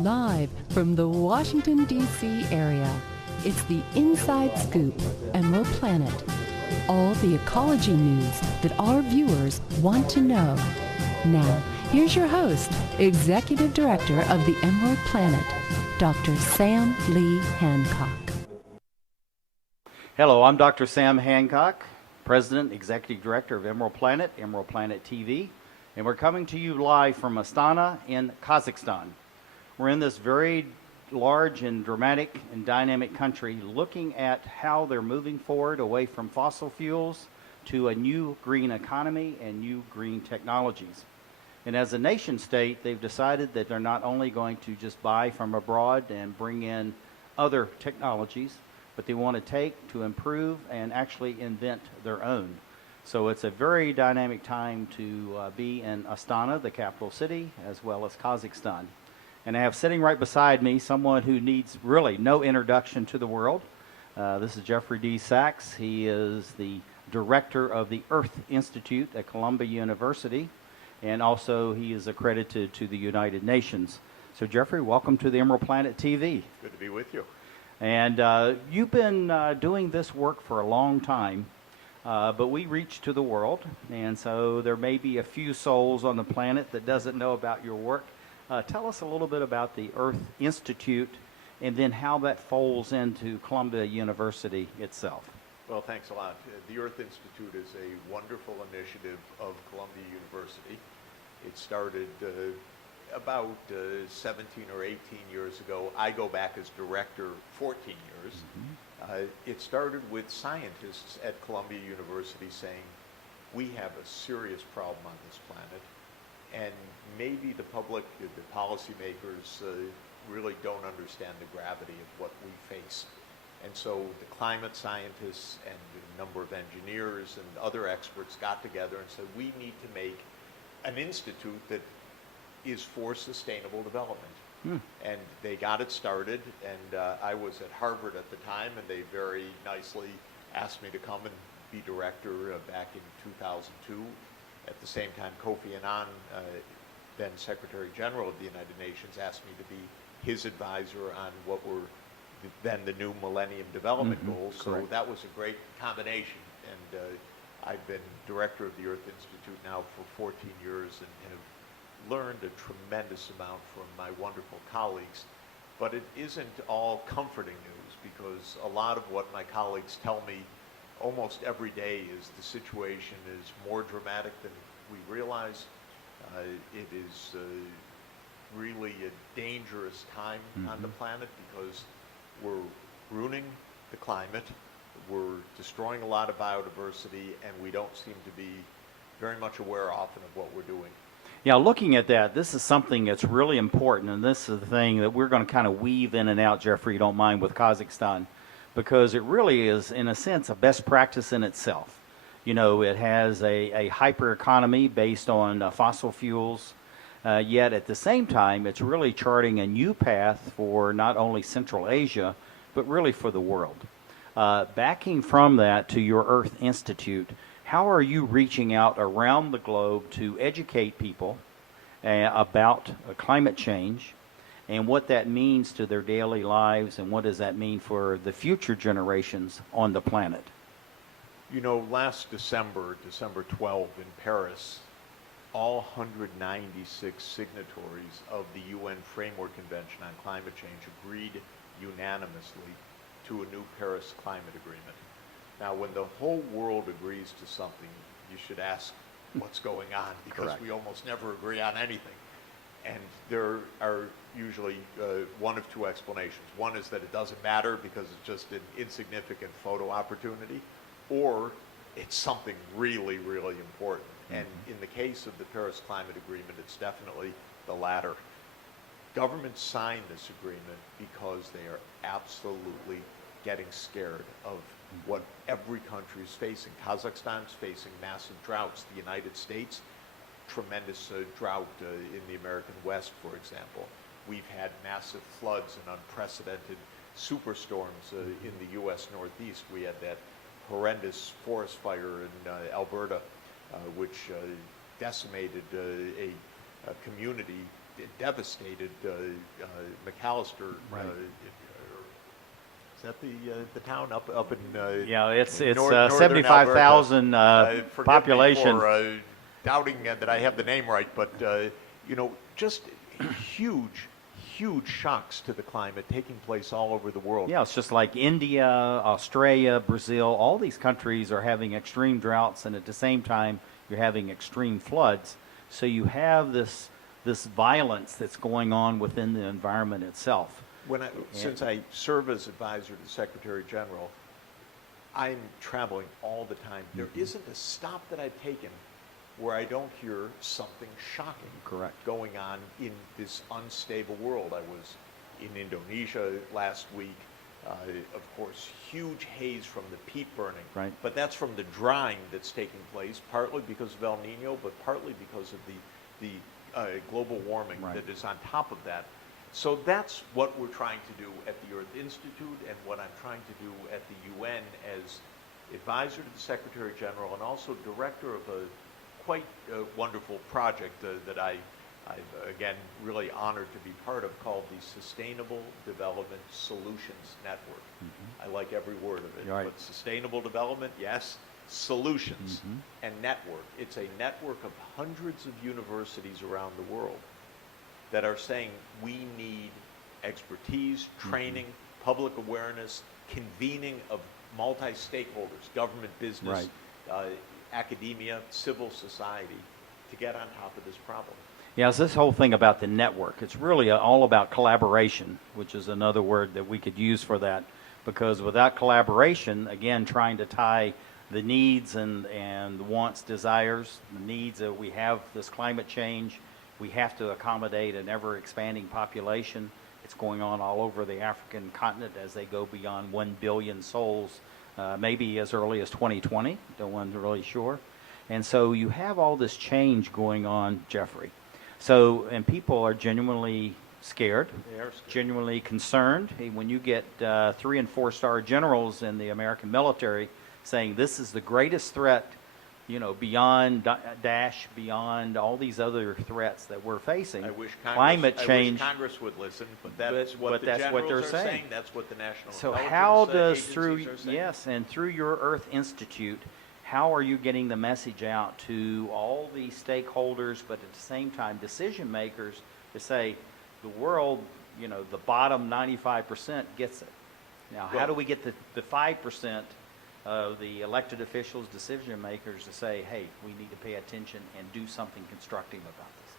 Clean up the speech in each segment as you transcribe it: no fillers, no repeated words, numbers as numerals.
Live from the Washington, D.C. area, it's the Inside Scoop, Emerald Planet. All the ecology news that our viewers want to know. Now, here's your host, Executive Director of the Emerald Planet, Dr. Sam Lee Hancock. Hello, I'm Dr. Sam Hancock, President, Executive Director of Emerald Planet TV, and we're coming to you live from Astana in Kazakhstan. We're in this very large and dramatic and dynamic country looking at how they're moving forward away from fossil fuels to a new green economy and new green technologies. And as a nation state, they've decided that they're not only going to just buy from abroad and bring in other technologies, but they want to take to improve and actually invent their own. So it's a very dynamic time to be in Astana, the capital city, as well as Kazakhstan. And I have sitting right beside me someone who needs really no introduction to the world. This is Jeffrey D. Sachs. He is the director of the Earth Institute at Columbia University, and also he is accredited to the United Nations. So Jeffrey, welcome to the Emerald Planet TV. Good to be with you. And you've been doing this work for a long time, but we reach to the world, and so there may be a few souls on the planet that doesn't know about your work. Tell us a little bit about the Earth Institute and then how that folds into Columbia University itself. Well, thanks a lot. The Earth Institute is a wonderful initiative of Columbia University. It started about 17 or 18 years ago. I go back as director 14 years. Mm-hmm. It started with scientists at Columbia University saying, we have a serious problem on this planet, and maybe the public, the policymakers, really don't understand the gravity of what we face. And so the climate scientists and a number of engineers and other experts got together and said, we need to make an institute that is for sustainable development. And they got it started, and I was at Harvard at the time, and they very nicely asked me to come and be director back in 2002. At the same time, Kofi Annan, then Secretary General of the United Nations, asked me to be his advisor on what were then the new Millennium Development Goals. Correct. So that was a great combination. And I've been director of the Earth Institute now for 14 years and have learned a tremendous amount from my wonderful colleagues. But it isn't all comforting news, because a lot of what my colleagues tell me almost every day is the situation is more dramatic than we realize. It is really a dangerous time on the planet, because we're ruining the climate, we're destroying a lot of biodiversity, and we don't seem to be very much aware often of what we're doing. Yeah, looking at that, this is something that's really important, and this is the thing that we're going to kind of weave in and out, Jeffrey, you don't mind, with Kazakhstan, because it really is, in a sense, a best practice in itself. You know, it has a hyper economy based on fossil fuels, yet at the same time, it's really charting a new path for not only Central Asia, but really for the world. Backing from that to your Earth Institute, how are you reaching out around the globe to educate people about climate change and what that means to their daily lives, and what does that mean for the future generations on the planet? You know, last December 12 in Paris, all 196 signatories of the UN Framework Convention on Climate Change agreed unanimously to a new Paris climate agreement. Now, when the whole world agrees to something, you should ask what's going on, because Correct. we almost never agree on anything. And there are usually one of two explanations. One is that it doesn't matter because it's just an insignificant photo opportunity, or it's something really, really important. And in the case of the Paris Climate Agreement, it's definitely the latter. Governments sign this agreement because they are absolutely getting scared of what every country is facing. Kazakhstan is facing massive droughts. The United States, tremendous drought in the American West, for example. We've had massive floods and unprecedented superstorms in the U.S. Northeast. We had that horrendous forest fire in Alberta, which decimated a community devastated McAllister. Right. Is that the town up in? Yeah, it's northern 75,000 Alberta. Forgive me population. for doubting that I have the name right, but just huge shocks to the climate taking place all over the world. Yeah, it's just like India, Australia, Brazil, all these countries are having extreme droughts, and at the same time, you're having extreme floods. So you have this violence that's going on within the environment itself. Since I serve as advisor to the Secretary General, I'm traveling all the time. There isn't a stop that I've taken where I don't hear something shocking going on in this unstable world. I was in Indonesia last week. Of course, huge haze from the peat burning. Right. But that's from the drying that's taking place, partly because of El Nino, but partly because of the global warming that is on top of that. So that's what we're trying to do at the Earth Institute, and what I'm trying to do at the UN as advisor to the Secretary General and also director of a quite wonderful project that I'm again really honored to be part of, called the Sustainable Development Solutions Network. I like every word of it. Right. But sustainable development, yes. Solutions and network. It's a network of hundreds of universities around the world that are saying we need expertise, training, public awareness, convening of multi-stakeholders, government, business, academia, civil society, to get on top of this problem. Yeah, it's this whole thing about the network. It's really all about collaboration, which is another word that we could use for that, because without collaboration, again, trying to tie the needs and the wants, desires, the needs that we have, this climate change, we have to accommodate an ever-expanding population. It's going on all over the African continent as they go beyond 1 billion souls, maybe as early as 2020, no one's really sure. And so you have all this change going on, Jeffrey. So, and people are genuinely scared, genuinely concerned. Hey, when you get 3- and 4-star generals in the American military saying this is the greatest threat, beyond beyond all these other threats that we're facing. I wish climate change. I wish Congress would listen, but that's what the that's what generals they're are saying. That's what the national So intelligence how does agencies are saying. and through your Earth Institute, how are you getting the message out to all the stakeholders, but at the same time decision makers, to say the world, the bottom 95% gets it. Now, how do we get the 5% of the elected officials, decision makers, to say, hey, we need to pay attention and do something constructive about this?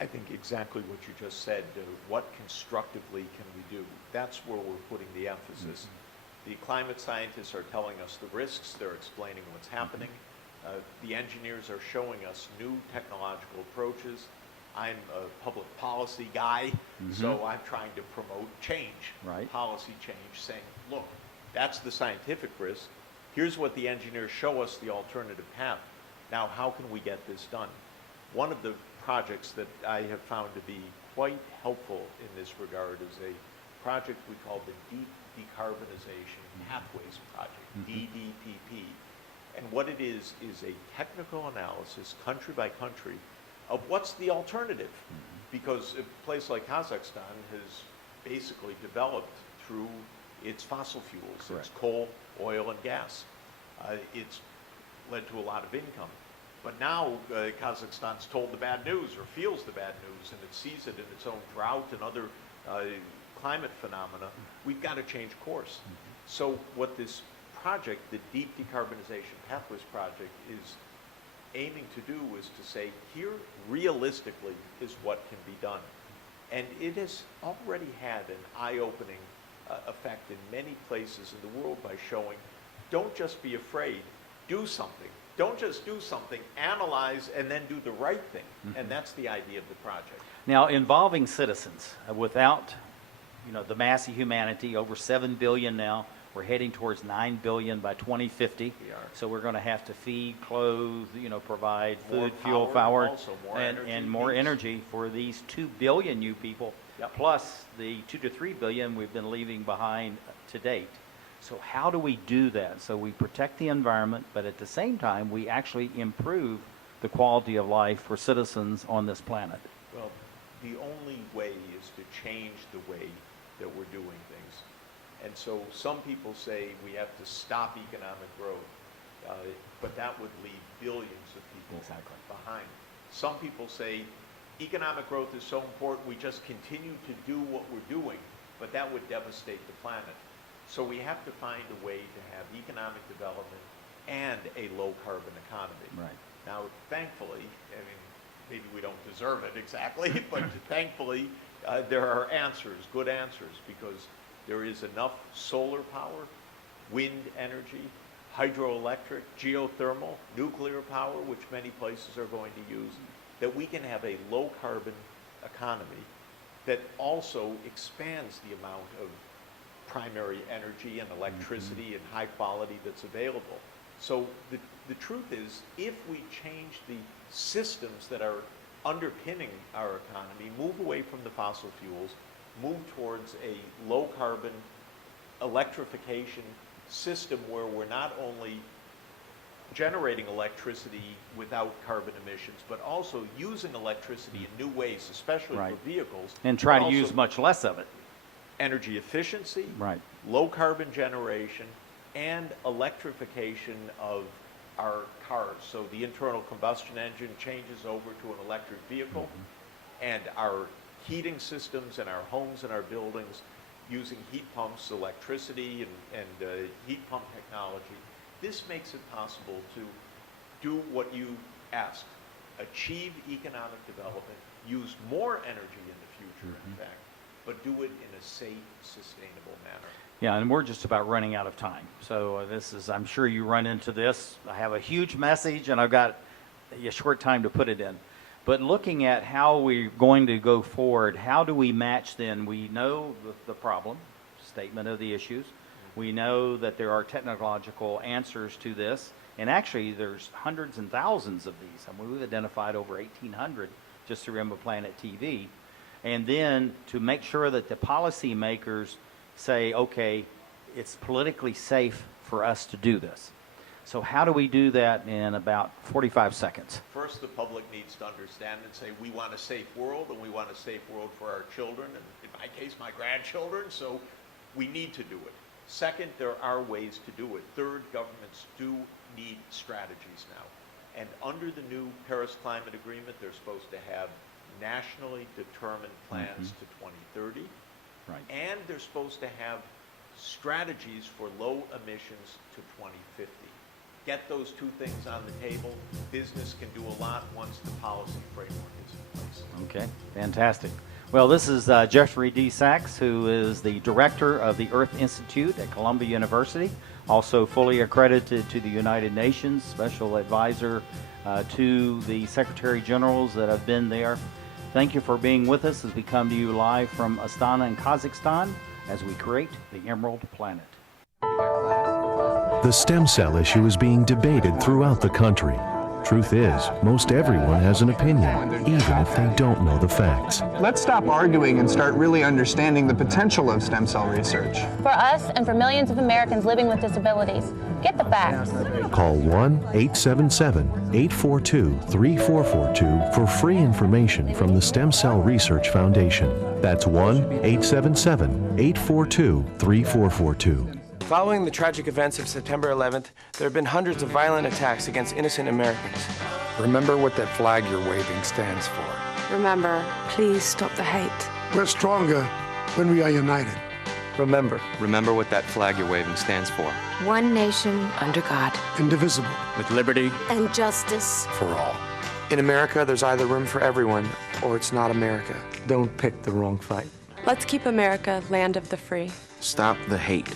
I think exactly what you just said. What constructively can we do? That's where we're putting the emphasis. The climate scientists are telling us the risks. They're explaining what's happening. The engineers are showing us new technological approaches. I'm a public policy guy, so I'm trying to promote change, policy change, saying, look, that's the scientific risk. Here's what the engineers show us, the alternative path. Now, how can we get this done? One of the projects that I have found to be quite helpful in this regard is a project we call the Deep Decarbonization Pathways Project, DDPP. And what it is a technical analysis, country by country, of what's the alternative. Because a place like Kazakhstan has basically developed through its fossil fuels, its coal, oil, and gas. It's led to a lot of income. But now Kazakhstan's told the bad news, or feels the bad news, and it sees it in its own drought and other climate phenomena. We've got to change course. So what this project, the Deep Decarbonization Pathways Project, is aiming to do is to say, here realistically is what can be done. And it has already had an eye-opening effect in many places in the world by showing, don't just be afraid, do something. Don't just do something, analyze, and then do the right thing. And that's the idea of the project. Now, involving citizens, without the mass of humanity, over 7 billion now, we're heading towards 9 billion by 2050. We are. So we're going to have to feed, clothe, provide More food, fuel, power, also more and more needs. energy for these 2 billion new people, plus the 2 to 3 billion we've been leaving behind to date. So how do we do that? So we protect the environment, but at the same time, we actually improve the quality of life for citizens on this planet. Well, the only way is to change the way that we're doing things. And so some people say we have to stop economic growth, but that would leave billions of people behind. Some people say economic growth is so important we just continue to do what we're doing, but that would devastate the planet. So we have to find a way to have economic development and a low carbon economy. Right. Now, thankfully, I mean, maybe we don't deserve it exactly, but thankfully there are answers, good answers, because there is enough solar power, wind energy, hydroelectric, geothermal, nuclear power, which many places are going to use, that we can have a low carbon economy that also expands the amount of primary energy and electricity and high quality that's available. So the truth is, if we change the systems that are underpinning our economy, move away from the fossil fuels, move towards a low carbon electrification system where we're not only generating electricity without carbon emissions, but also using electricity in new ways, especially for vehicles. And try to use much less of it. Energy efficiency, right, low carbon generation, and electrification of our cars. So the internal combustion engine changes over to an electric vehicle, and our heating systems in our homes and our buildings using heat pumps, electricity, and heat pump technology. This makes it possible to do what you asked, achieve economic development, use more energy in the future, in fact, but do it in a safe, sustainable manner. Yeah, and we're just about running out of time. So this is, I'm sure you run into this. I have a huge message, and I've got a short time to put it in. But looking at how we're going to go forward, how do we match then? We know the problem, statement of the issues. We know that there are technological answers to this. And actually, there's hundreds and thousands of these. I mean, we've identified over 1,800 just through Emerald Planet TV. And then to make sure that the policymakers say, okay, it's politically safe for us to do this. So how do we do that in about 45 seconds? First, the public needs to understand and say, we want a safe world, and we want a safe world for our children, and in my case, my grandchildren, so we need to do it. Second, there are ways to do it. Third, governments do need strategies now. And under the new Paris Climate Agreement, they're supposed to have nationally determined plans to 2030. Right. And they're supposed to have strategies for low emissions to 2050. Get those two things on the table. Business can do a lot once the policy framework is in place. Okay, fantastic. Well, this is Jeffrey D. Sachs, who is the director of the Earth Institute at Columbia University, also fully accredited to the United Nations, special advisor to the Secretary Generals that have been there. Thank you for being with us as we come to you live from Astana in Kazakhstan as we create the Emerald Planet. The stem cell issue is being debated throughout the country. Truth is, most everyone has an opinion, even if they don't know the facts. Let's stop arguing and start really understanding the potential of stem cell research. For us and for millions of Americans living with disabilities, get the facts. Call 1-877-842-3442 for free information from the Stem Cell Research Foundation. That's 1-877-842-3442. Following the tragic events of September 11th, there have been hundreds of violent attacks against innocent Americans. Remember what that flag you're waving stands for. Remember, please stop the hate. We're stronger when we are united. Remember what that flag you're waving stands for. One nation under God. Indivisible. With liberty and justice for all. In America, there's either room for everyone, or it's not America. Don't pick the wrong fight. Let's keep America land of the free. Stop the hate.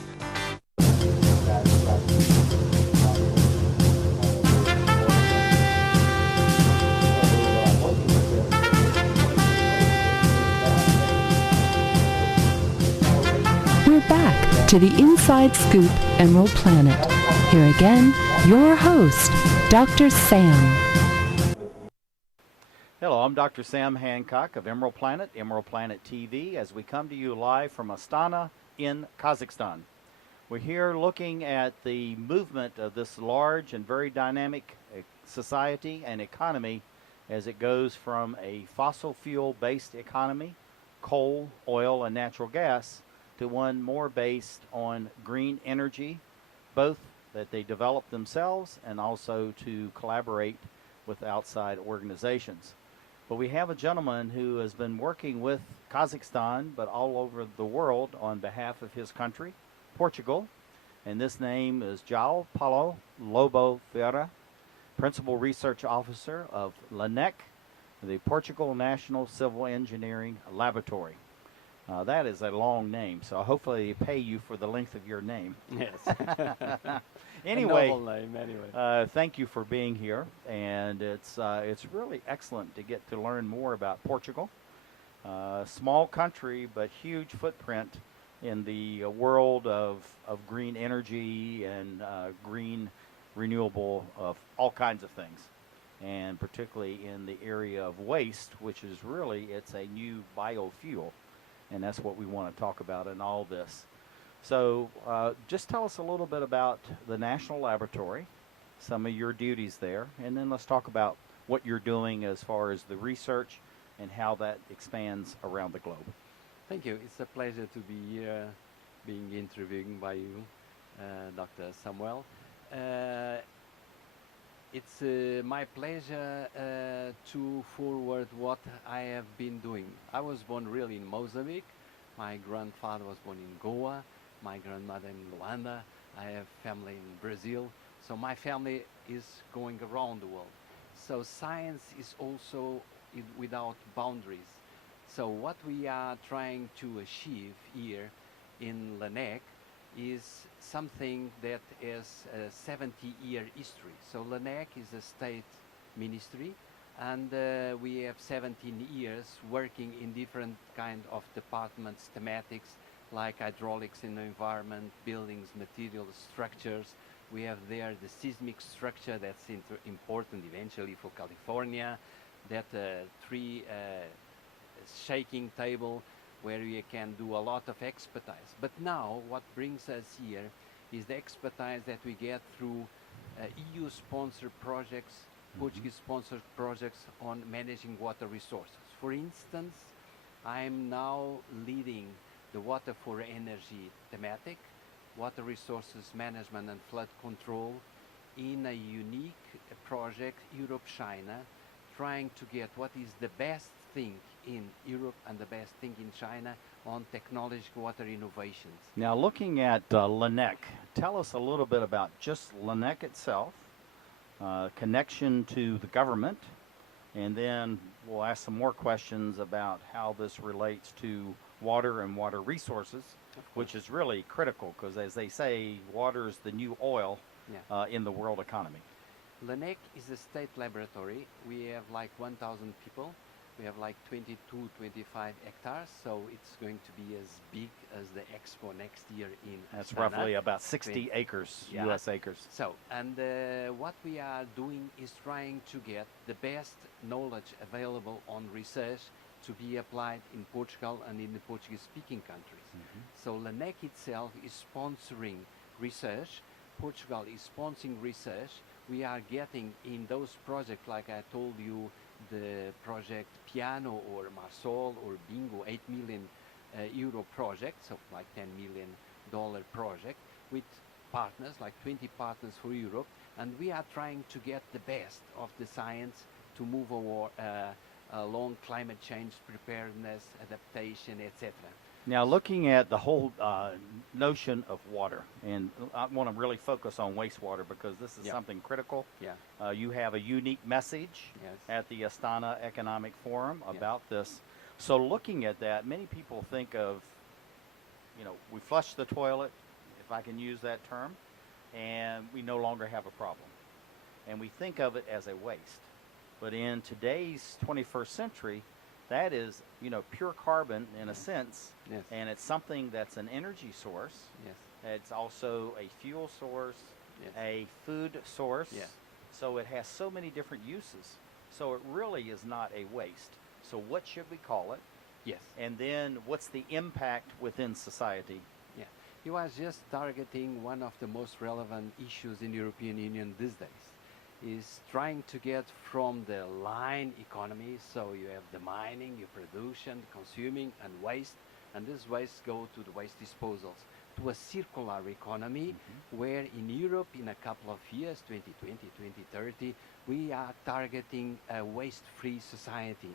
We're back to the Inside Scoop Emerald Planet. Here again, your host, Dr. Sam. Hello, I'm Dr. Sam Hancock of Emerald Planet TV, as we come to you live from Astana in Kazakhstan. We're here looking at the movement of this large and very dynamic society and economy as it goes from a fossil fuel-based economy, coal, oil, and natural gas, to one more based on green energy, both that they develop themselves and also to collaborate with outside organizations. But we have a gentleman who has been working with Kazakhstan, but all over the world on behalf of his country, Portugal. And this name is Joao-Paulo Lobo Ferreira, Principal Research Officer of LNEC, the Portugal National Civil Engineering Laboratory. That is a long name, so hopefully they pay you for the length of your name. Yes. Anyway, a noble name, anyway. Thank you for being here, and it's really excellent to get to learn more about Portugal. Small country, but huge footprint in the world of green energy and green renewable of all kinds of things, and particularly in the area of waste, which is really, it's a new biofuel, and that's what we want to talk about in all this. So just tell us a little bit about the National Laboratory, some of your duties there, and then let's talk about what you're doing as far as the research and how that expands around the globe. Thank you. It's a pleasure to be here, being interviewed by you, Dr. Samuel. It's my pleasure to forward what I have been doing. I was born really in Mozambique. My grandfather was born in Goa, my grandmother in Luanda. I have family in Brazil. So my family is going around the world. So science is also without boundaries. So what we are trying to achieve here in LNEC is something that has a 70-year history. So LNEC is a state ministry, and we have 17 years working in different kind of departments, thematics, like hydraulics in the environment, buildings, materials, structures. We have there the seismic structure that's important eventually for California, that tree shaking table, where we can do a lot of expertise. But now what brings us here is the expertise that we get through EU-sponsored projects, Portuguese-sponsored projects on managing water resources. For instance, I'm now leading the water for energy thematic, water resources management and flood control in a unique project, Europe-China, trying to get what is the best thing in Europe and the best thing in China on technological water innovations. Now, looking at LNEC, tell us a little bit about just LNEC itself, connection to the government, and then we'll ask some more questions about how this relates to water and water resources, which is really critical because, as they say, water is the new oil in the world economy. LNEC is a state laboratory. We have like 1,000 people. We have like 22, 25 hectares, so it's going to be as big as the expo next year in That's Astana. roughly about 60 acres, U.S. acres. So, and what we are doing is trying to get the best knowledge available on research to be applied in Portugal and in the Portuguese-speaking countries. So LNEC itself is sponsoring research. Portugal is sponsoring research. We are getting in those projects, like I told you, the project Piano or Marsol or Bingo, 8 million euro project, so like $10 million project with partners, like 20 partners for Europe, and we are trying to get the best of the science to move along climate change preparedness, adaptation, etc. Now, looking at the whole notion of water, and I want to really focus on wastewater because this is something critical. You have a unique message at the Astana Economic Forum about this. So looking at that, many people think of, we flush the toilet, if I can use that term, and we no longer have a problem. And we think of it as a waste. But in today's 21st century, that is, pure carbon in a sense, and it's something that's an energy source. It's also a fuel source, a food source. So it has so many different uses. So it really is not a waste. So what should we call it? And then what's the impact within society? He was just targeting one of the most relevant issues in the European Union these days. is trying to get from the line economy, so you have the mining, your production, consuming, and waste, and this waste go to the waste disposals, to a circular economy where in Europe in a couple of years, 2020, 2030, we are targeting a waste-free society.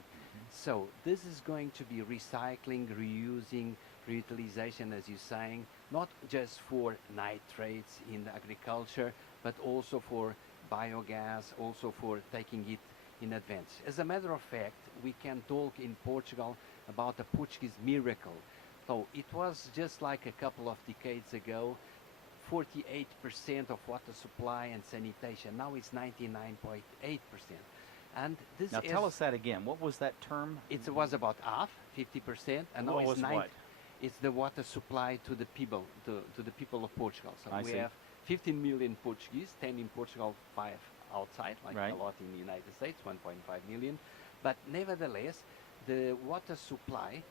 So this is going to be recycling, reusing, reutilization, as you're saying, not just for nitrates in agriculture, but also for biogas, also for taking it in advance. As a matter of fact, we can talk in Portugal about a Portuguese miracle. So it was just like a couple of decades ago, 48% of water supply and sanitation. Now it's 99.8%. And this now tell us that again. What was that term? It was about half, 50%, and now it's 90. What? It's the water supply to the people, to the people of Portugal. So I we see. have 15 million Portuguese, 10 in Portugal, 5 outside, like Right. a lot in the United States, 1.5 million. But nevertheless, the water supply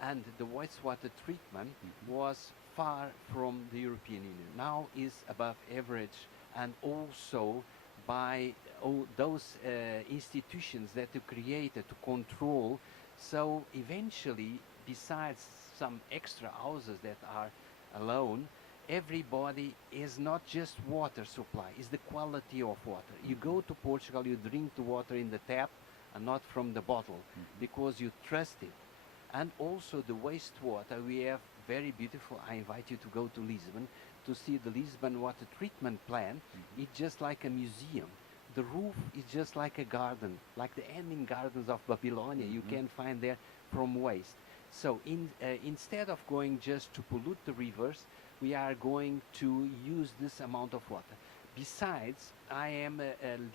and the wastewater treatment was far from the European Union. Now is above average, and also by all those institutions that are created to control. So eventually, besides some extra houses that are alone, everybody is not just water supply, it's the quality of water. You go to Portugal, you drink the water in the tap and not from the bottle because you trust it. And also the wastewater, we have very beautiful. I invite you to go to Lisbon to see the Lisbon water treatment plant. It's just like a museum. The roof is just like a garden, like the ending gardens of Babylonia. You can find there from waste. So instead of going just to pollute the rivers, we are going to use this amount of water. Besides, I am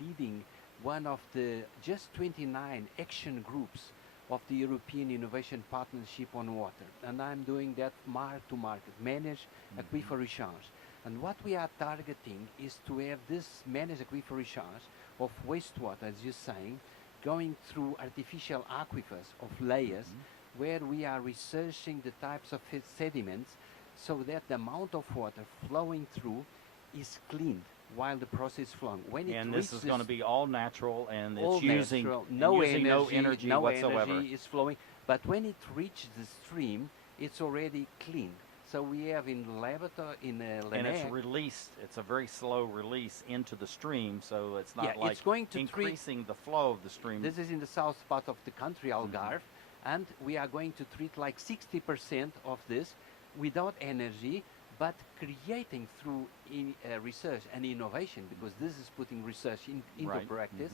leading one of the just 29 action groups of the European Innovation Partnership on Water. And I'm doing that to market, manage aquifer recharge. And what we are targeting is to have this managed aquifer recharge of wastewater, as you're saying, going through artificial aquifers of layers, where we are researching the types of sediments so that the amount of water flowing through is cleaned while the process is flowing. When And it this is going to be all natural, and it's using, natural, and no using energy, no energy no whatsoever. energy is flowing. But when it reaches the stream, it's already clean. So we have in laboratory, in LNEC, And it's released. It's a very slow release into the stream, so it's not Yeah, like it's going to increasing the flow of the stream. This is in the south part of the country, Algarve, and we are going to treat like 60% of this without energy, but creating through research and innovation, because this is putting research into Right. practice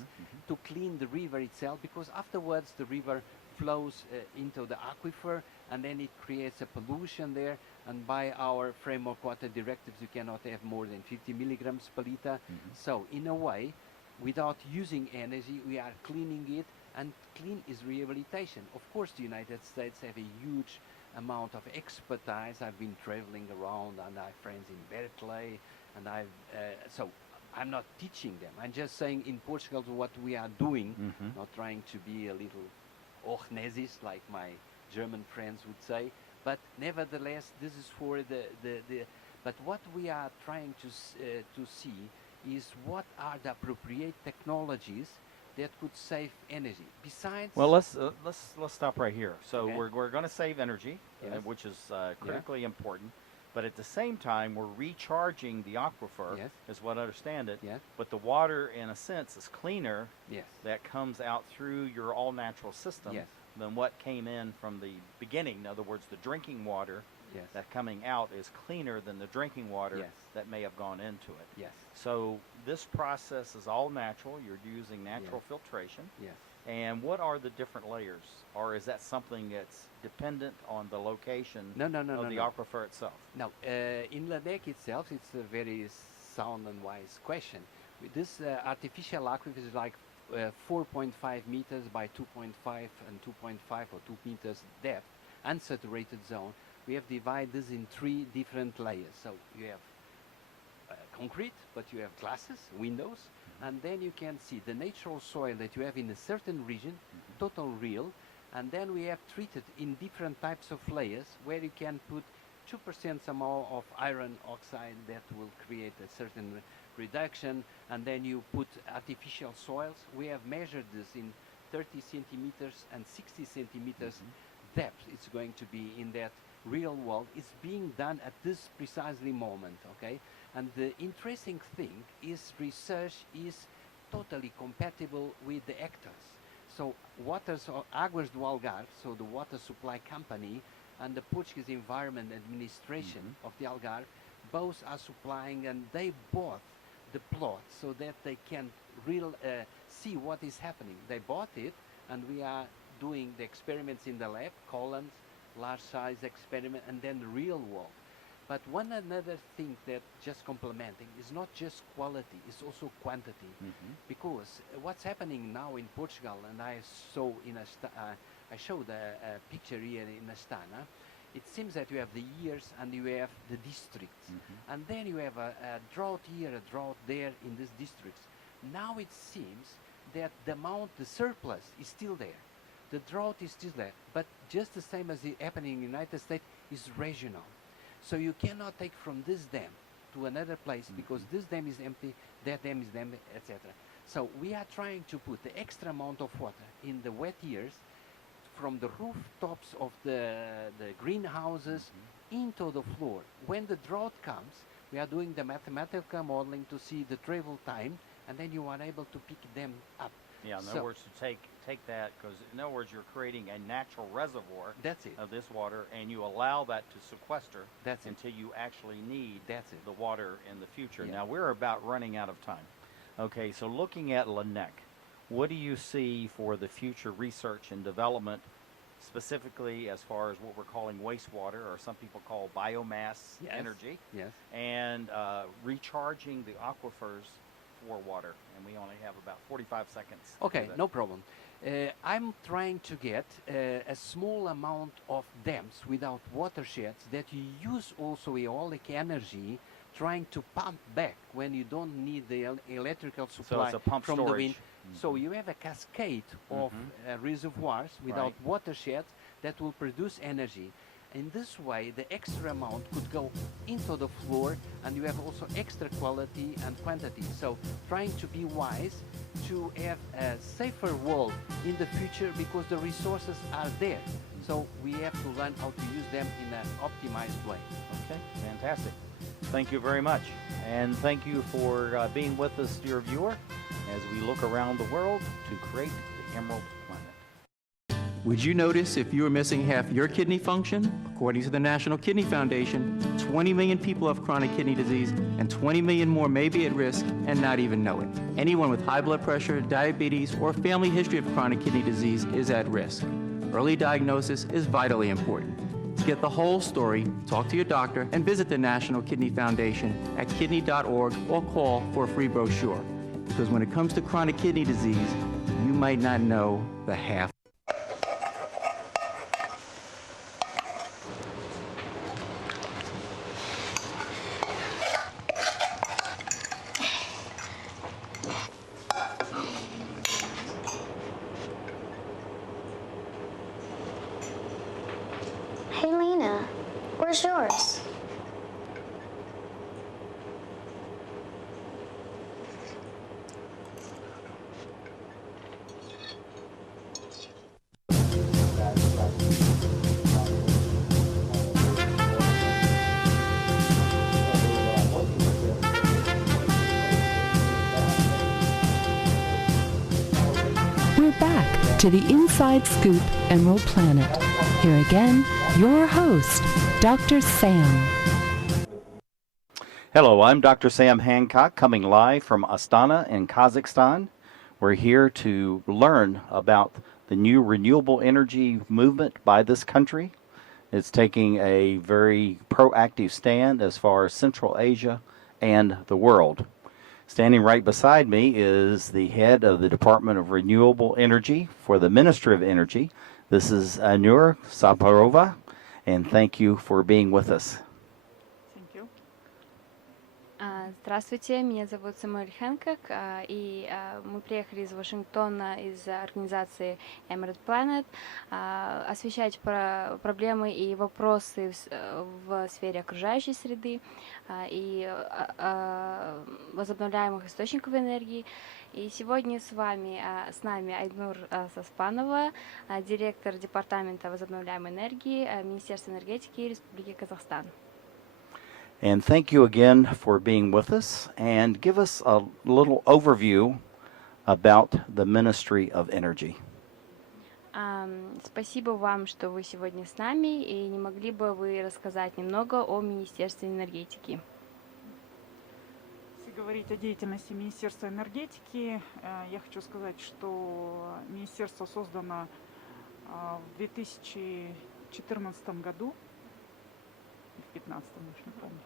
to clean the river itself, because afterwards the river flows into the aquifer, and then it creates a pollution there, and by our framework water directives you cannot have more than 50 milligrams per liter. So in a way, without using energy, we are cleaning it, and clean is rehabilitation. Of course, the United States have a huge amount of expertise. I've been traveling around, and I have friends in Berkeley, and so I'm not teaching them. I'm just saying in Portugal what we are doing, not trying to be a little Ornesis, like my German friends would say, but nevertheless, this is for but what we are trying to see is what are the appropriate technologies that could save energy. Besides, Well, let's stop right here. So Okay. we're going to save energy, Yes. which is critically important. But at the same time, we're recharging the aquifer, Yes. is what I understand it. Yes. But the water, in a sense, is cleaner Yes. that comes out through your all-natural system Yes. than what came in from the beginning. In other words, the drinking water Yes. that coming out is cleaner than the drinking water Yes. that may have gone into it. Yes. So this process is all natural. You're using natural Yes. filtration. Yes. And what are the different layers? Or is that something that's dependent on the location No, of the no. aquifer itself? Now, in LNEC itself, it's a very sound and wise question. With this artificial aquifer is like 4.5 meters by 2.5 and 2.5 or 2 meters depth, unsaturated zone. We have divided this in 3 different layers. So you have concrete, but you have glasses, windows, and then you can see the natural soil that you have in a certain region, total real, and then we have treated in different types of layers where you can put 2% somehow of iron oxide that will create a certain reduction, and then you put artificial soils. We have measured this in 30 centimeters and 60 centimeters depth. It's going to be in that real world. It's being done at this precisely moment, okay? And the interesting thing is research is totally compatible with the actors. So Águas do Algarve, so the water supply company, and the Portuguese Environment Administration of the Algarve, both are supplying, and they bought the plot so that they can see what is happening. They bought it, and we are doing the experiments in the lab, columns, large size experiment, and then the real world. But one another thing that just complementing is not just quality, it's also quantity. Because what's happening now in Portugal, and I showed a picture here in Astana, it seems that you have the years and you have the districts. And then you have a drought here, a drought there in these districts. Now it seems that the surplus is still there. The drought is still there, but just the same as it happening in the United States is regional. So you cannot take from this dam to another place because this dam is empty, that dam is empty, etc. So we are trying to put the extra amount of water in the wet years from the rooftops of the greenhouses into the floor. When the drought comes, we are doing the mathematical modeling to see the travel time, and then you are able to pick them up. Yeah, in other words, to take that, because in other words, you're creating a natural reservoir of this water, and you allow that to sequester until you actually need the water in the future. Now, we're about running out of time. Okay, so looking at LNEC, what do you see for the future research and development, specifically as far as what we're calling wastewater, or some people call biomass energy, and recharging the aquifers for water? And we only have about 45 seconds. Okay, no problem. I'm trying to get a small amount of dams without watersheds that you use also eolic energy, trying to pump back when you don't need the electrical supply so it's a pump from storage. the wind. So you have a cascade of reservoirs without watersheds that will produce energy. In this way, the extra amount could go into the floor, and you have also extra quality and quantity. So trying to be wise to have a safer world in the future, because the resources are there. So we have to learn how to use them in an optimized way. Okay, fantastic. Thank you very much. And thank you for being with us, dear viewer, as we look around the world to create the Emerald Planet. Would you notice if you were missing half your kidney function? According to the National Kidney Foundation, 20 million people have chronic kidney disease, and 20 million more may be at risk and not even know it. Anyone with high blood pressure, diabetes, or family history of chronic kidney disease is at risk. Early diagnosis is vitally important. To get the whole story, talk to your doctor and visit the National Kidney Foundation at kidney.org or call for a free brochure. Because when it comes to chronic kidney disease, you might not know the half. Hey, Lena, where's yours? We're back to the Inside Scoop Emerald Planet. Here again, your host, Dr. Sam. Hello, I'm Dr. Sam Hancock, coming live from Astana in Kazakhstan. We're here to learn about the new renewable energy movement by this country. It's taking a very proactive stand as far as Central Asia and the world. Standing right beside me is the head of the Department of Renewable Energy for the Ministry of Energy. This is Ainur Sospanova, and thank you for being with us. Thank you. Здравствуйте, меня зовут Самуэль Хэнкок, и мы приехали из Вашингтона из организации Emerald Planet освещать проблемы и вопросы в сфере окружающей среды и возобновляемых источников энергии. И сегодня с нами Ainur Sospanova, директор Департамента возобновляемой энергии Министерства энергетики Республики Казахстан. And thank you again for being with us, and give us a little overview about the Ministry of Energy. Спасибо вам, что вы сегодня с нами, и не могли бы вы рассказать немного о Министерстве энергетики? Если говорить о деятельности Министерства энергетики, я хочу сказать, что министерство создано в 2014 году, в 2015, уж не помню.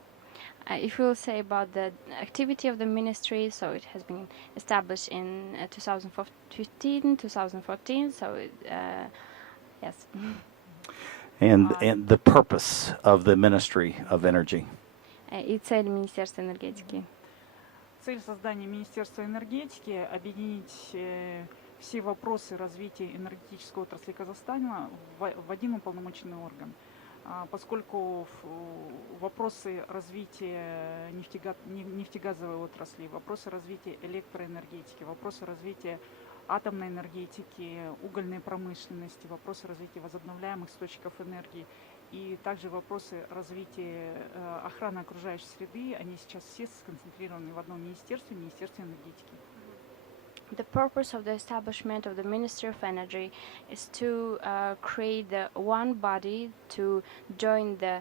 If we'll say about the activity of the ministry, so it has been established in 2015, 2014, so yes. And the purpose of the Ministry of Energy. И цель Министерства энергетики. Цель создания Министерства энергетики – объединить все вопросы развития энергетической отрасли Казахстана в один уполномоченный орган. Поскольку вопросы развития нефтегазовой отрасли, вопросы развития электроэнергетики, вопросы развития атомной энергетики, угольной промышленности, вопросы развития возобновляемых источников энергии и также вопросы развития охраны окружающей среды, они сейчас все сконцентрированы в одном министерстве, Министерстве энергетики. The purpose of the establishment of the Ministry of Energy is to create one body to join the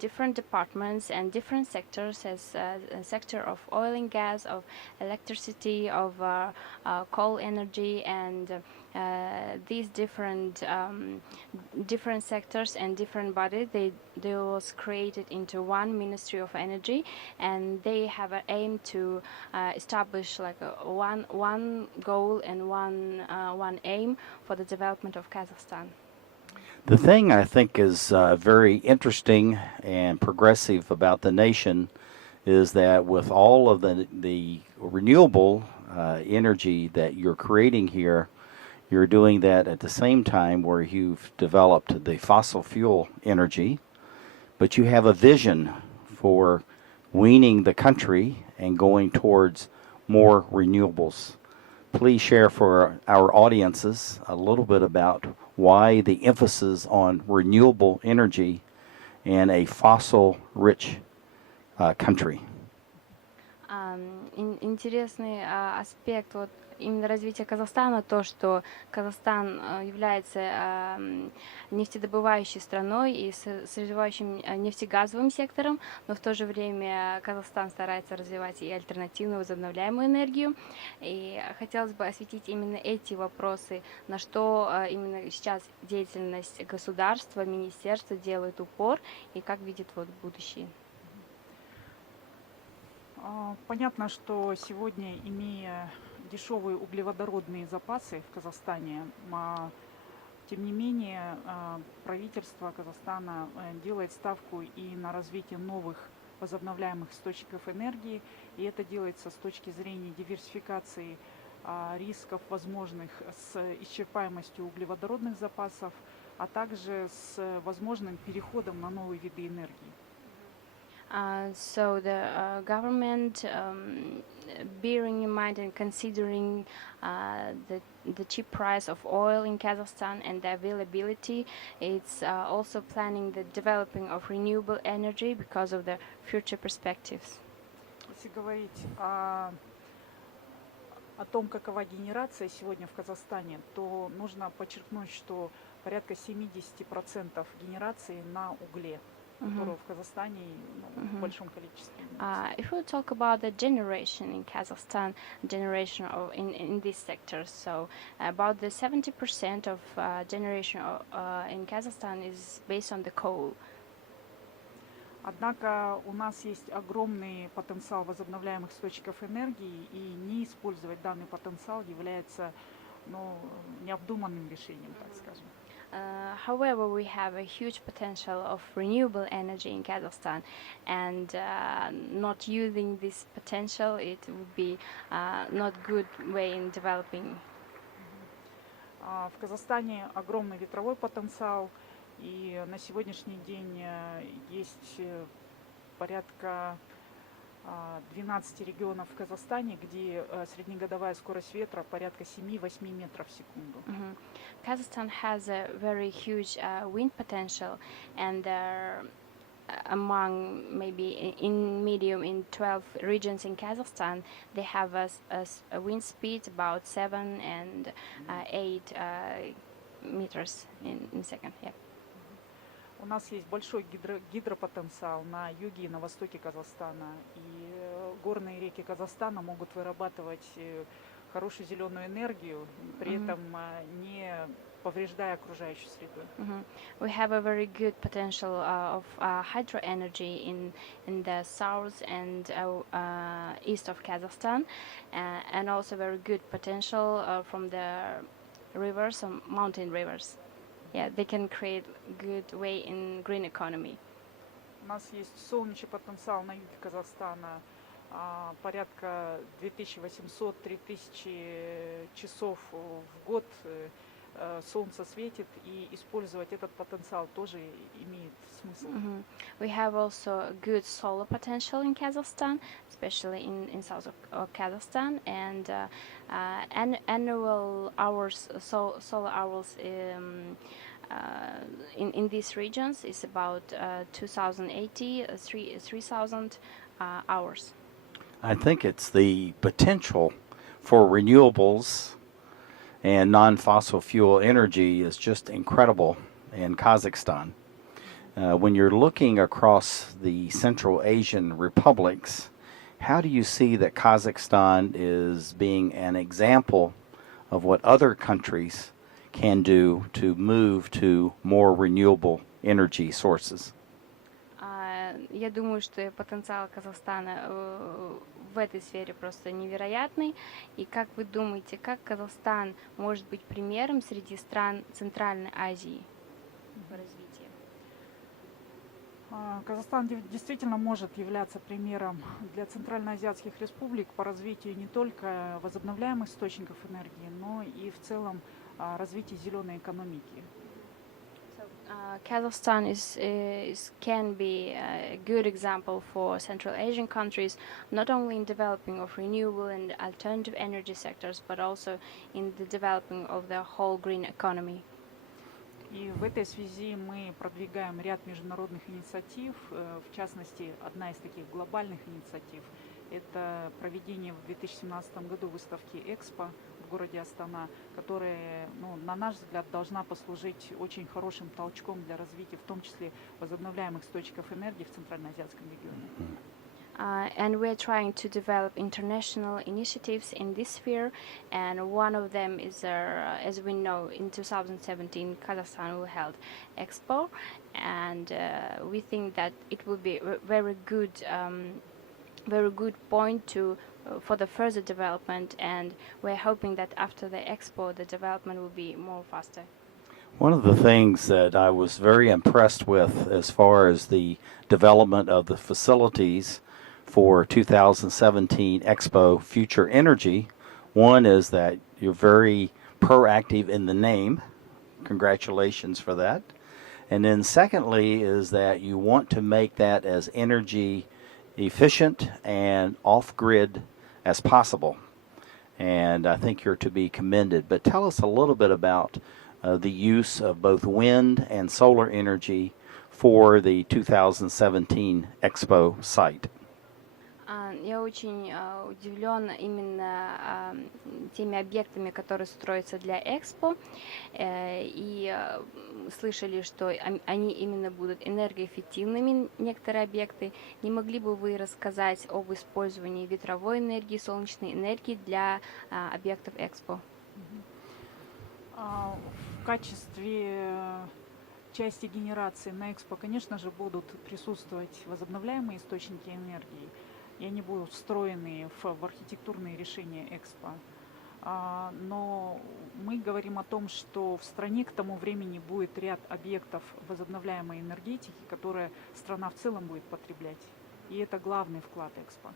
different departments and different sectors, as a sector of oil and gas, of electricity, of coal energy, and these different sectors and different bodies, they was created into one Ministry of Energy, and they have an aim to establish like one goal and one aim for the development of Kazakhstan. The thing I think is very interesting and progressive about the nation is that with all of the renewable energy that you're creating here, you're doing that at the same time where you've developed the fossil fuel energy, but you have a vision for weaning the country and going towards more renewables. Please share for our audiences a little bit about why the emphasis on renewable energy in a fossil-rich country. Интересный аспект именно развития Казахстана, то, что Казахстан является нефтедобывающей страной и с развивающим нефтегазовым сектором, но в то же время Казахстан старается развивать и альтернативную возобновляемую энергию. И хотелось бы осветить именно эти вопросы, на что именно сейчас деятельность государства, министерства делает упор и как видит будущее. Понятно, что сегодня, имея дешевые углеводородные запасы в Казахстане, тем не менее правительство Казахстана делает ставку и на развитие новых возобновляемых источников энергии, и это делается с точки зрения диверсификации рисков возможных с исчерпаемостью углеводородных запасов, а также с возможным переходом на новые виды энергии. So the government, bearing in mind and considering the cheap price of oil in Kazakhstan and the availability, it's also planning the developing of renewable energy because of the future perspectives. Если говорить о том, какова генерация сегодня в Казахстане, то нужно подчеркнуть, что порядка 70% генерации на угле, которого в Казахстане в большом количестве. If we talk about the generation in Kazakhstan, generation in this sector, so about the 70% of generation in Kazakhstan is based on the coal. Однако у нас есть огромный потенциал возобновляемых источников энергии, и не использовать данный потенциал является необдуманным решением, так скажем. However, we have a huge potential of renewable energy in Kazakhstan, and not using this potential, it would be not good way in developing. В Казахстане огромный ветровой потенциал, и на сегодняшний день есть порядка 12 регионов в Казахстане, где среднегодовая скорость ветра порядка 7-8 метров в секунду. Kazakhstan has a very huge wind potential, and among maybe in medium in 12 regions in Kazakhstan, they have a wind speed about 7 and 8 meters in second. Yeah. У нас есть большой гидропотенциал на юге и на востоке Казахстана, и горные реки Казахстана могут вырабатывать хорошую зеленую энергию, при этом не повреждая окружающую среду. We have a very good potential of hydro energy in the south and east of Kazakhstan, and also very good potential from the rivers, mountain rivers. Yeah, they can create good way in green economy. У нас есть солнечный потенциал на юге Казахстана, порядка 2800-3000 часов в год солнце светит, и использовать этот потенциал тоже имеет смысл. We have also good solar potential in Kazakhstan, especially in south of Kazakhstan, and annual hours, solar hours in these regions is about 3,000 hours. I think it's the potential for renewables and non-fossil fuel energy is just incredible in Kazakhstan. When you're looking across the Central Asian republics, how do you see that Kazakhstan is being an example of what other countries can do to move to more renewable energy sources? Я думаю, что потенциал Казахстана в этой сфере просто невероятный. И как вы думаете, как Казахстан может быть примером среди стран Центральной Азии в развитии? Казахстан действительно может являться примером для центральноазиатских республик по развитию не только возобновляемых источников энергии, но и в целом развитию зеленой экономики. Kazakhstan can be a good example for Central Asian countries, not only in developing of renewable and alternative energy sectors, but also in the developing of the whole green economy. И в этой связи мы продвигаем ряд международных инициатив, в частности, одна из таких глобальных инициатив – это проведение в 2017 году выставки «Экспо» в городе Астана, которая, на наш взгляд, должна послужить очень хорошим толчком для развития, в том числе возобновляемых источников энергии в Центральноазиатском регионе. And we're trying to develop international initiatives in this sphere, and one of them is, as we know, in 2017, Kazakhstan will hold Expo, and we think that it will be a very good point for the further development, and we're hoping that after the Expo, the development will be more faster. One of the things that I was very impressed with as far as the development of the facilities for 2017 Expo Future Energy, one is that you're very proactive in the name. Congratulations for that. And then secondly is that you want to make that as energy efficient and off-grid as possible. And I think you're to be commended. But tell us a little bit about the use of both wind and solar energy for the 2017 Expo site. Я очень удивлен именно теми объектами, которые строятся для Экспо, и слышали, что они именно будут энергоэффективными, некоторые объекты. Не могли бы вы рассказать об использовании ветровой энергии, солнечной энергии для объектов Экспо? В качестве части генерации на Экспо, конечно же, будут присутствовать возобновляемые источники энергии, и они будут встроены в архитектурные решения Экспо. Но мы говорим о том, что в стране к тому времени будет ряд объектов возобновляемой энергетики, которые страна в целом будет потреблять. И это главный вклад Экспо.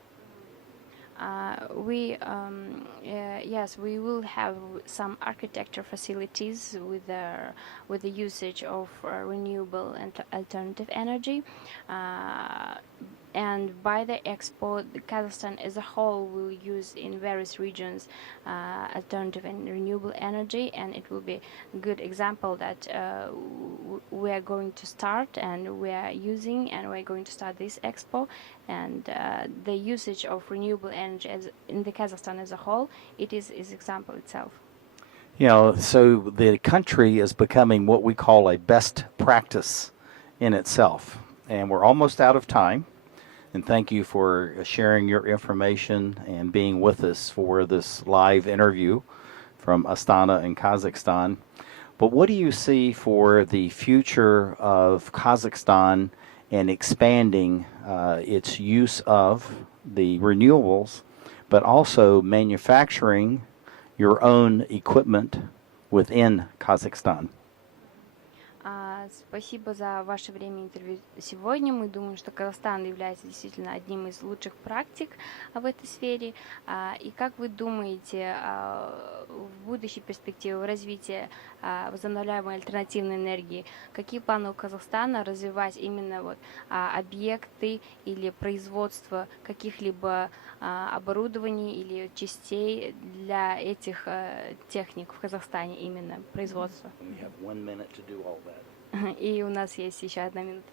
Yes, we will have some architecture facilities with the usage of renewable and alternative energy. And by the expo, Kazakhstan as a whole will use in various regions alternative and renewable energy, and it will be a good example that we are going to start and we are using, and we're going to start this expo. And the usage of renewable energy in the Kazakhstan as a whole, it is example itself. You know, so the country is becoming what we call a best practice in itself, and we're almost out of time. And thank you for sharing your information and being with us for this live interview from Astana in Kazakhstan. But what do you see for the future of Kazakhstan and expanding its use of the renewables, but also manufacturing your own equipment within Kazakhstan? Спасибо за ваше время интервью сегодня. Мы думаем, что Казахстан является действительно одним из лучших практик в этой сфере. И как вы думаете, в будущей перспективе развития возобновляемой альтернативной энергии, какие планы у Казахстана развивать именно вот объекты или производство каких-либо оборудований или частей для этих техник в Казахстане, именно производство? И у нас есть еще 1 минута.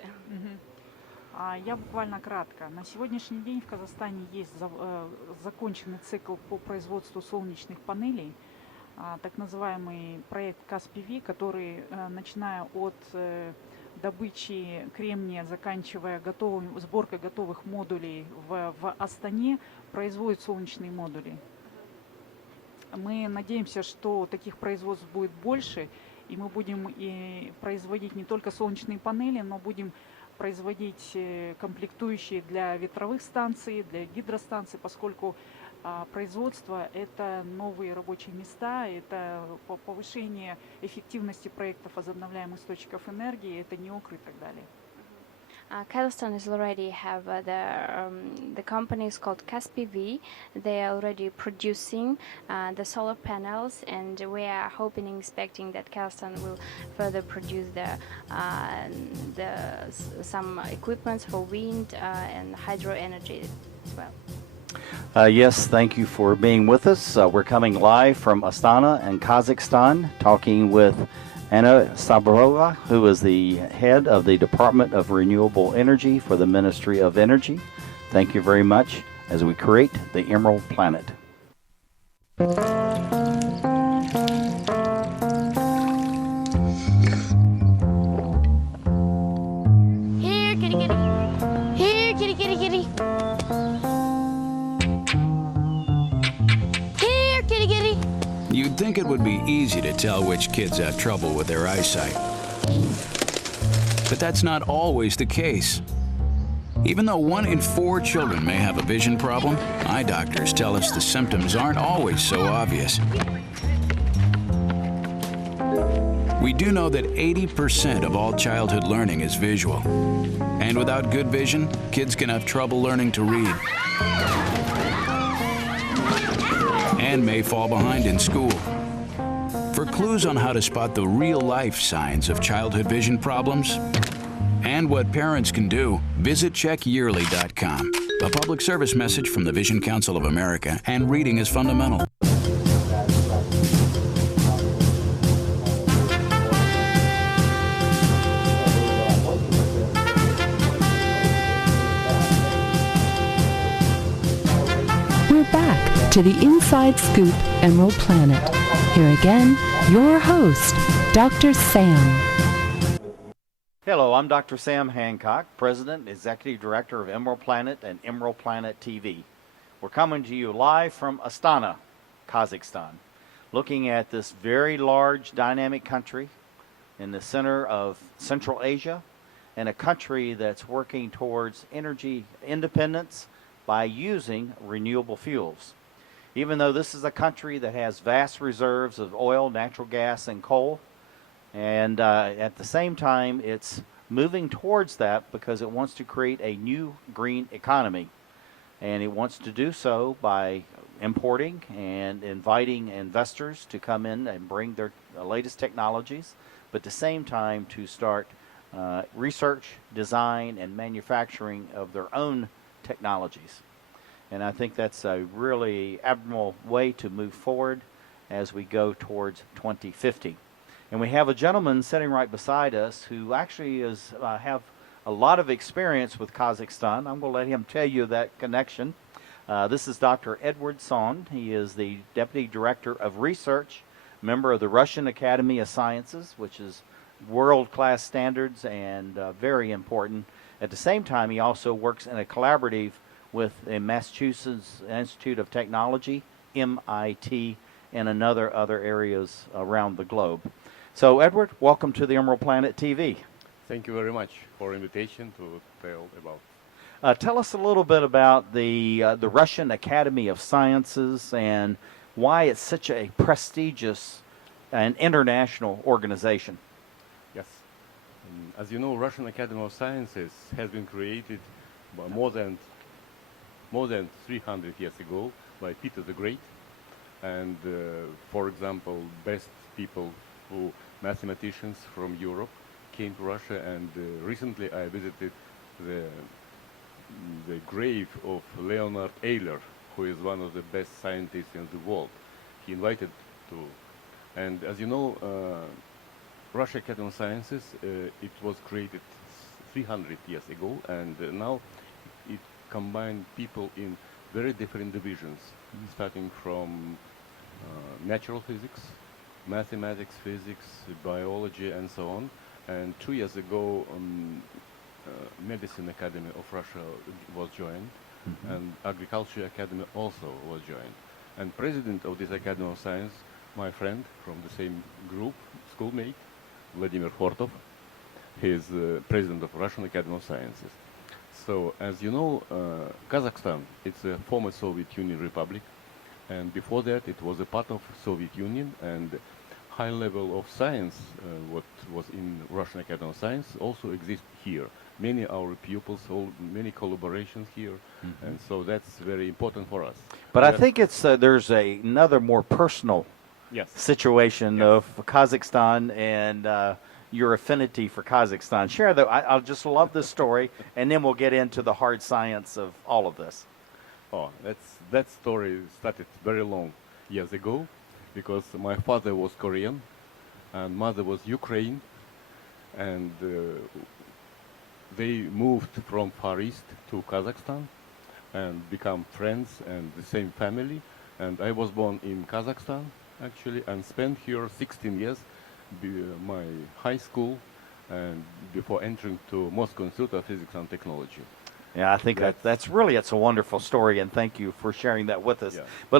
Я буквально кратко. На сегодняшний день в Казахстане есть законченный цикл по производству солнечных панелей, так называемый проект КАСПВ, который, начиная от добычи кремния, заканчивая сборкой готовых модулей в Астане, производит солнечные модули. Мы надеемся, что таких производств будет больше, и мы будем и производить не только солнечные панели, но будем производить комплектующие для ветровых станций, для гидростанций, поскольку производство – это новые рабочие места, это повышение эффективности проектов возобновляемых источников энергии, это неокры и так далее. Kazakhstan is already have the company is called KASPV. They are already producing the solar panels, and we are hoping and expecting that Kazakhstan will further produce some equipments for wind and hydro energy as well. Yes, thank you for being with us. We're coming live from Astana in Kazakhstan, talking with Ainur, who is the head of the Department of Renewable Energy for the Ministry of Energy. Thank you very much as we create the Emerald Planet. Here, kitty, kitty. Here, kitty, kitty, kitty. Here, kitty, kitty. You'd think it would be easy to tell which kids have trouble with their eyesight. But that's not always the case. Even though 1 in 4 children may have a vision problem, eye doctors tell us the symptoms aren't always so obvious. We do know that 80% of all childhood learning is visual. And without good vision, kids can have trouble learning to read and may fall behind in school. For clues on how to spot the real-life signs of childhood vision problems and what parents can do, visit checkyearly.com. A public service message from the Vision Council of America, and reading is fundamental. We're back to the Inside Scoop Emerald Planet. Here again, your host, Dr. Sam. Hello, I'm Dr. Sam Hancock, President and Executive Director of Emerald Planet and Emerald Planet TV. We're coming to you live from Astana, Kazakhstan, looking at this very large, dynamic country in the center of Central Asia, and a country that's working towards energy independence by using renewable fuels. even though this is a country that has vast reserves of oil, natural gas, and coal, and at the same time, it's moving towards that because it wants to create a new green economy. And it wants to do so by importing and inviting investors to come in and bring their latest technologies, but at the same time to start research, design, and manufacturing of their own technologies. And I think that's a really admirable way to move forward as we go towards 2050. And we have a gentleman sitting right beside us who actually is have a lot of experience with Kazakhstan. I'm going to let him tell you that connection. This is Dr. Eduard. He is the Deputy Director of Research, member of the Russian Academy of Sciences, which is world-class standards and very important. At the same time, he also works in a collaborative with the Massachusetts Institute of Technology, MIT, and other areas around the globe. So, Eduard, welcome to the Emerald Planet TV. Thank you very much for invitation to tell about. Tell us a little bit about the Russian Academy of Sciences and why it's such a prestigious and international organization. Yes. As you know, Russian Academy of Sciences has been created by more than 300 years ago by Peter the Great. And, for example, best people mathematicians from Europe came to Russia, and recently I visited the grave of Leonard Euler, who is one of the best scientists in the world. He invited to, and as you know, Russia Academy of Sciences, it was created 300 years ago, and now it combined people in very different divisions, starting from natural physics, mathematics, physics, biology, and so on. And 2 years ago, Medicine Academy of Russia was joined, and Agriculture Academy also was joined. And president of this Academy of Science, my friend from the same group, schoolmate, Vladimir Hortov, he is president of Russian Academy of Sciences. So, as you know, Kazakhstan, it's a former Soviet Union republic, and before that it was a part of Soviet Union, and high level of science, what was in Russian Academy of Science, also exists here. Many our pupils, many collaborations here, and so that's very important for us. But I think it's there's another more personal situation of Kazakhstan and your affinity for Kazakhstan. Share that. I'll just love this story, and then we'll get into the hard science of all of this. Oh, that story started very long years ago, because my father was Korean and mother was Ukraine, and they moved from Far East to Kazakhstan and become friends and the same family. And I was born in Kazakhstan, actually, and spent here 16 years, my high school, and before entering to Moscow Institute of Physics and Technology. Yeah, I think that's a wonderful story, and thank you for sharing that with us. Yeah. But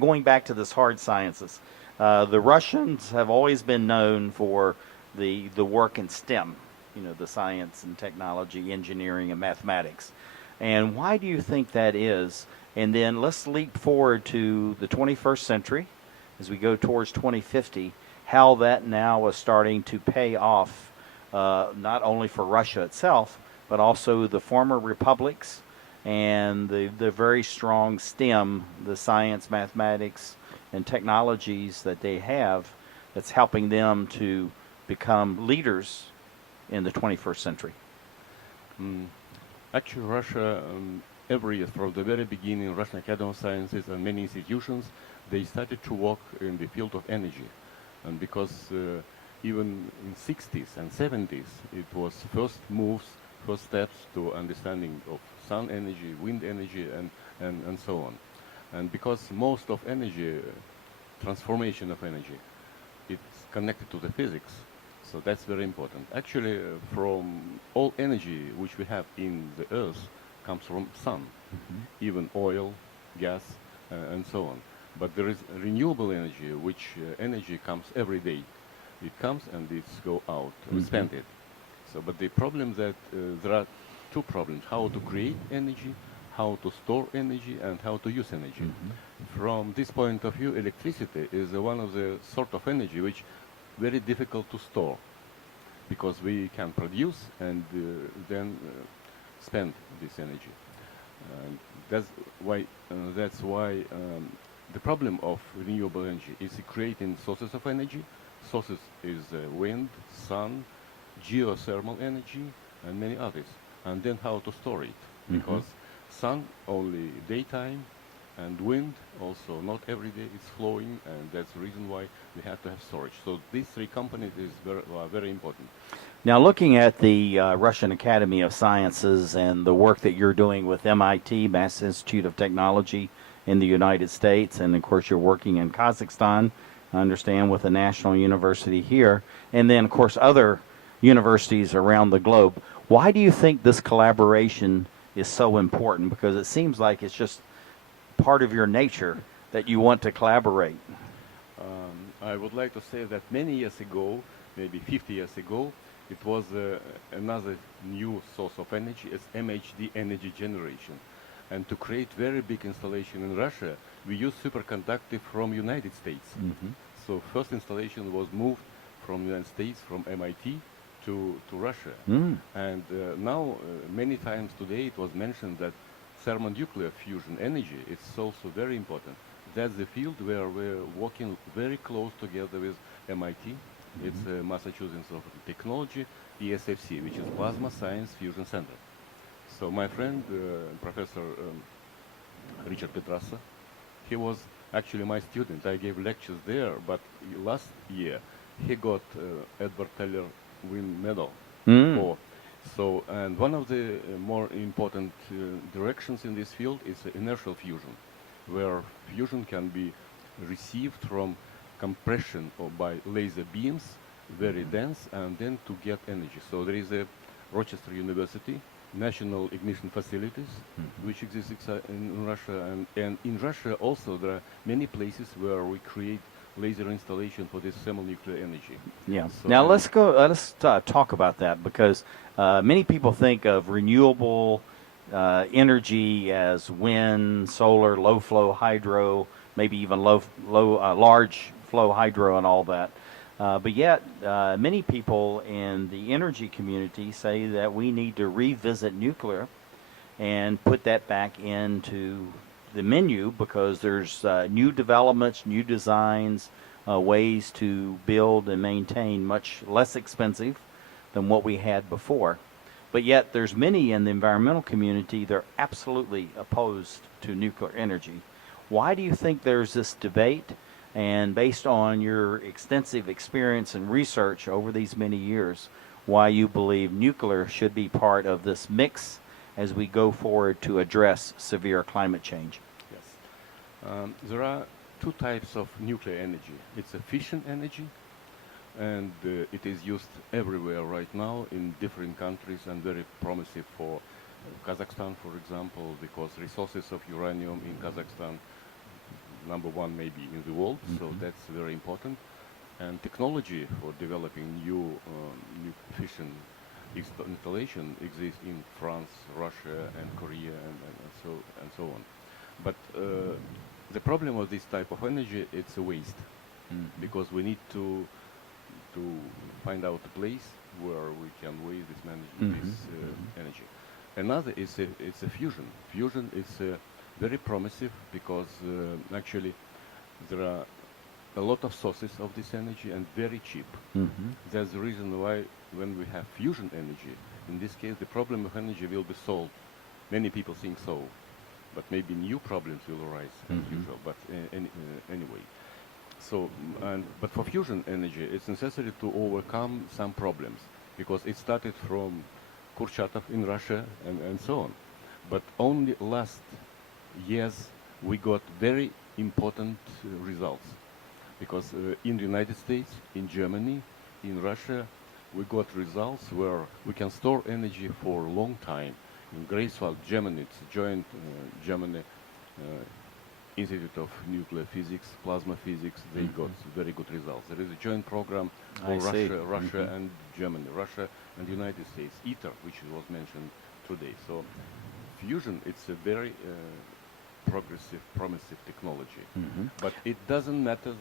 going back to this hard sciences, the Russians have always been known for the work in STEM, the science and technology, engineering, and mathematics. And why do you think that is? And then let's leap forward to the 21st century as we go towards 2050, how that now is starting to pay off, not only for Russia itself, but also the former republics and the very strong STEM, the science, mathematics, and technologies that they have that's helping them to become leaders in the 21st century. Actually, Russia, every year from the very beginning, Russian Academy of Sciences and many institutions, they started to work in the field of energy. And because even in 60s and 70s, it was first steps to understanding of sun energy, wind energy, and so on. And because most of energy, transformation of energy, it's connected to the physics, so that's very important. Actually, from all energy which we have in the earth comes from sun, even oil, gas, and so on. But there is renewable energy, which energy comes every day. It comes and it's go out, we spend it. So, but the problem that there are two problems: how to create energy how to store energy and how to use energy. From this point of view, electricity is one of the sort of energy which very difficult to store, because we can produce and then spend this energy. That's why the problem of renewable energy is creating sources of energy. Sources is wind, sun, geothermal energy, and many others. And then how to store it, because sun only daytime, and wind also not every day it's flowing, and that's the reason why we have to have storage. So these three components are very important. Now, looking at the Russian Academy of Sciences and the work that you're doing with MIT, Mass Institute of Technology in the United States, and of course you're working in Kazakhstan, I understand, with a national university here, and then of course other universities around the globe. Why do you think this collaboration is so important? Because it seems like it's just part of your nature that you want to collaborate. I would like to say that many years ago, maybe 50 years ago, it was another new source of energy, as MHD energy generation. And to create very big installation in Russia, we used superconductor from United States. So first installation was moved from United States, from MIT to Russia. And now, many times today, it was mentioned that thermonuclear fusion energy is also very important. That's the field where we're working very close together with MIT. It's Massachusetts Institute of Technology, PSFC, which is Plasma Science Fusion Center. So my friend, Professor Richard Petrassa, he was actually my student. I gave lectures there, but last year he got Edward Teller Win Medal. And one of the more important directions in this field is inertial fusion, where fusion can be received from compression or by laser beams, very dense, and then to get energy. So there is a Rochester University, National Ignition Facilities, which exists in Russia, and in Russia also there are many places where we create laser installation for this thermonuclear energy. Yeah. So now let's talk about that, because many people think of renewable energy as wind, solar, low flow hydro, maybe even large flow hydro and all that. But yet, many people in the energy community say that we need to revisit nuclear and put that back into the menu, because there's new developments, new designs, ways to build and maintain much less expensive than what we had before. But yet, there's many in the environmental community that are absolutely opposed to nuclear energy. Why do you think there's this debate? And based on your extensive experience and research over these many years, why you believe nuclear should be part of this mix as we go forward to address severe climate change? Yes. There are two types of nuclear energy. It's a fission energy, and it is used everywhere right now in different countries, and very promising for Kazakhstan, for example, because resources of uranium in Kazakhstan #1 maybe in the world, so that's very important. And technology for developing new fission installation exists in France, Russia, and Korea, and so on. But the problem of this type of energy, it's a waste, because we need to find out a place where we can waste this energy. Another is it's a fusion. Fusion is very promising, because actually there are a lot of sources of this energy and very cheap. That's the reason why when we have fusion energy, in this case the problem of energy will be solved. Many people think so, but maybe new problems will arise as usual, but anyway. So, but for fusion energy, it's necessary to overcome some problems, because it started from Kurchatov in Russia and so on. But only last years we got very important results, because in the United States, in Germany, in Russia, we got results where we can store energy for a long time. In Greifswald, Germany, it's a joint Germany Institute of Nuclear Physics, Plasma Physics, they got very good results. There is a joint program for Russia and Germany, Russia and the United States, ITER, which was mentioned today. So fusion, it's a very progressive, promising technology. But it doesn't matter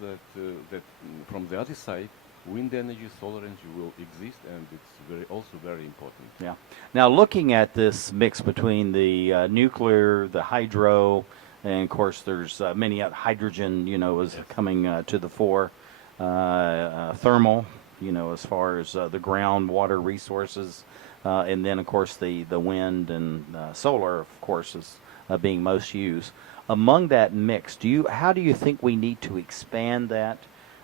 that from the other side, wind energy, solar energy will exist, and it's also very important. Yeah. Now, looking at this mix between the nuclear, the hydro, and of course, there's many hydrogen, is coming to the fore. Thermal, as far as the groundwater resources, and then of course the wind and solar, of course, is being most used. Among that mix, how do you think we need to expand that,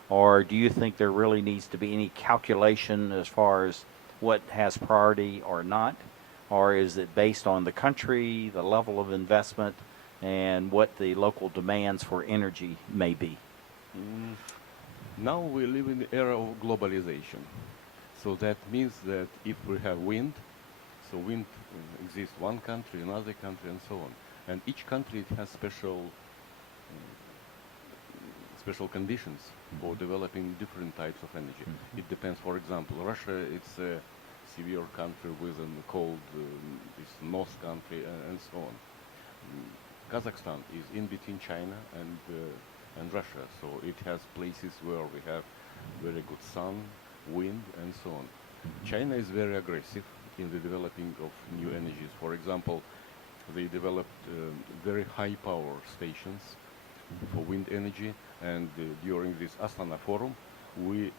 or do you think there really needs to be any calculation as far as what has priority or not, or is it based on the country, the level of investment, and what the local demands for energy may be? Now we live in the era of globalization. So that means that if we have wind, so wind exists one country, another country, and so on. And each country has special conditions for developing different types of energy. It depends. For example, Russia, it's a severe country with a cold, it's north country, and so on. Kazakhstan is in between China and Russia, so it has places where we have very good sun, wind, and so on. China is very aggressive in the developing of new energies. For example, they developed very high power stations for wind energy, and during this Astana forum, we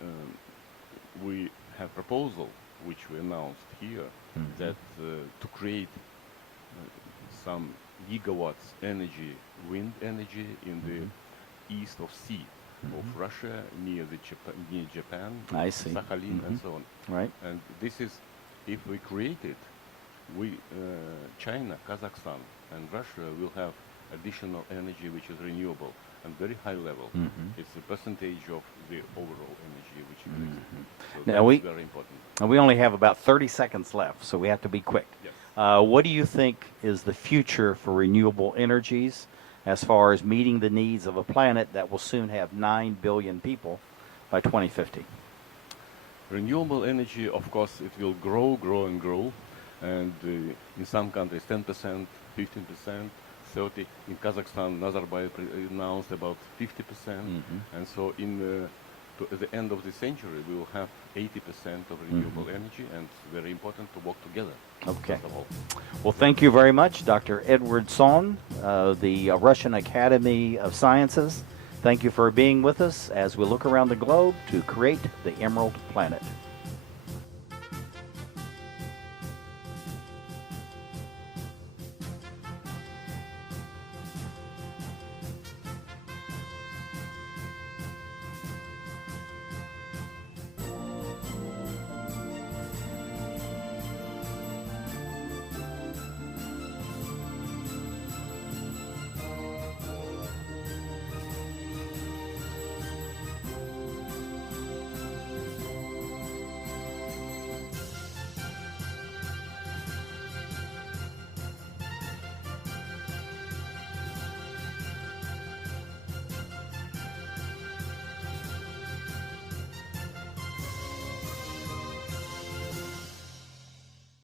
have proposal which we announced here that to create some gigawatts energy, wind energy in the east of sea of Russia, near Japan, I see. Sakhalin, and so on. Right. And this is, if we create it, China, Kazakhstan, and Russia will have additional energy which is renewable and very high level. It's a percentage of the overall energy which exists. So Now that's very important. And we only have about 30 seconds left, so we have to be quick. Yes. What do you think is the future for renewable energies as far as meeting the needs of a planet that will soon have 9 billion people by 2050? Renewable energy, of course, it will grow and grow. And in some countries, 10%, 15%, 30%. In Kazakhstan, Nazarbayev announced about 50%. And so at the end of the century, we will have 80% of renewable energy, and it's very important to work together. Okay. First of all. Well, thank you very much, Dr. Eduard Son, the Russian Academy of Sciences. Thank you for being with us as we look around the globe to create the Emerald Planet.